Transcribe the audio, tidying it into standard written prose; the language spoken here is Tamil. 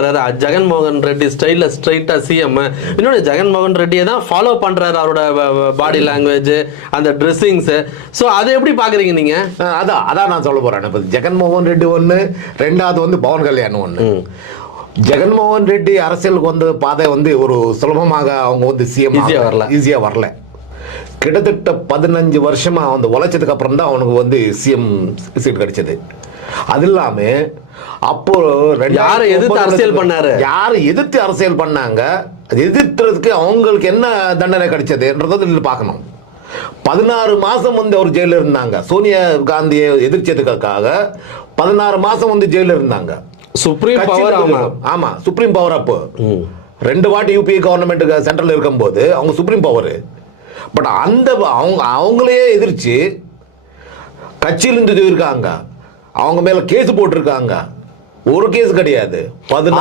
வர்றாரு, ஜெகன்மோகன் ரெட்டி ஸ்டைல்ல ஸ்ட்ரைட்டா சிஎம். இன்னொன்று ஜெகன்மோகன் ரெட்டியை தான் ஃபாலோ பண்றாரு, அவரோட பாடி லாங்குவேஜ், அந்த ட்ரெஸ்ஸிங்ஸ். ஸோ அதை எப்படி பாக்குறீங்க நீங்க? அதான் நான் சொல்ல போறேன். இப்போ ஜெகன்மோகன் ரெட்டி ஒன்று, ரெண்டாவது வந்து பவன் கல்யாணம் ஒன்று. ஜெகன்மோகன் ரெட்டி அரசியலுக்கு வந்த பாதை வந்து ஒரு சுலபமாக அவங்க வந்து சிஎம் ஈஸியா வரல. கிட்டத்தட்ட 15 வருஷமா வந்து உழைச்சதுக்கு அப்புறம் தான் அவனுக்கு வந்து சிஎம் சீட் கிடைச்சது. அது இல்லாம அப்போ யாரை எதிர்த்து அரசியல் பண்ணாரு, யாரை எதிர்த்து அரசியல் பண்ணாங்க, எதிர்த்துறதுக்கு அவங்களுக்கு என்ன தண்டனை கிடைச்சதுன்றதை பார்க்கணும். 16 மாசம் வந்து அவர் ஜெயில இருந்தாங்க. சோனியா காந்தியை எதிர்த்ததுக்காக 16 மாசம் வந்து ஜெயில இருந்தாங்க. Supreme power. ஆமா, சுப்ரீம் பவர். அப்போ 2 வாட்டி யூபிஏ கவர்மெண்ட் சென்ட்ரல் இருக்கும்போது அவங்க சுப்ரீம் பவர். பட் அந்த அவங்களே எதிர்த்து கட்சியிலிருந்து இருக்காங்க, அவங்க மேல கேஸ் போட்டிருக்காங்க. ஒரு கேஸ் கிடையாது, 16